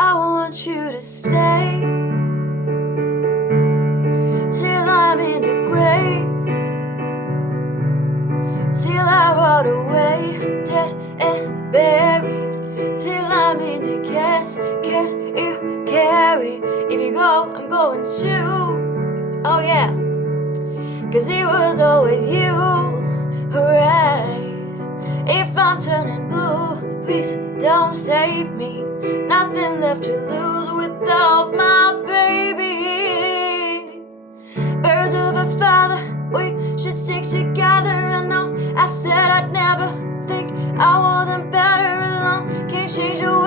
I want you to stay till I'm in the grave, till I rot away, dead and buried, till I'm in the casket you carry. If you go, I'm going too. Oh yeah, 'cause it was always you, alright. If I'm turning blue, please don't save me. Nothing left to lose without my baby. Birds of a feather, we should stick together. I know I said I'd never think I wasn't better alone. Can't change the